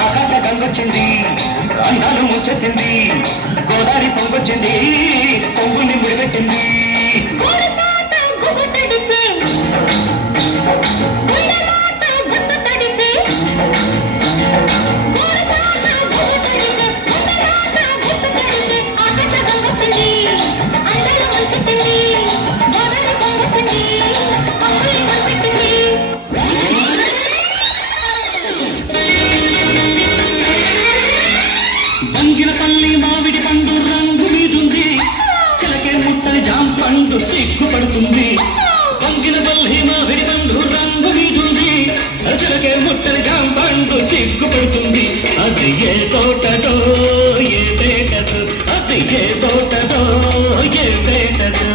ఆకాశ గంగొచ్చింది, అందాలు ముచ్చెత్తింది, గోదావరి పొంగొచ్చింది, పొంగుని ముడిపెట్టింది. బంగినపల్లి మామిడి పండు రంగు మీదుంది, చిలకే ముట్టని జామ పండు సిగ్గుపడుతుంది. బంగినపల్లి మామిడి పండు రంగు మీదుంది, చిలకే ముట్టని జామ పండు సిగ్గుపడుతుంది. అది ఏ తోటదో ఏ పేటదో, అది ఏ తోటదో ఏ పేటదో.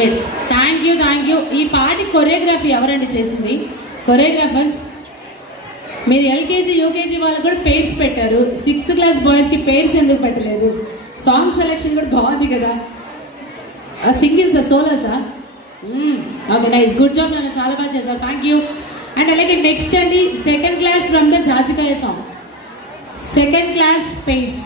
Yes, thank you. ఈ పాటి కొరియోగ్రఫీ ఎవరండి చేసింది? కొరియోగ్రాఫర్స్ మీరు ఎల్కేజీ యూకేజీ వాళ్ళకు కూడా పేర్స్ పెట్టారు, 6th క్లాస్ బాయ్స్కి పేర్స్ ఎందుకు పెట్టలేదు? సాంగ్ సెలెక్షన్ కూడా బాగుంది కదా. సింగిల్సా సోలోసా? ఓకే, నైస్, గుడ్ జాబ్ నన్ను, చాలా బాగా చేశారు, థ్యాంక్ యూ. అండ్ అలాగే నెక్స్ట్ అండి 2nd క్లాస్ ఫ్రమ్ ద జాజికాయ సాంగ్, 2nd క్లాస్ పేర్స్.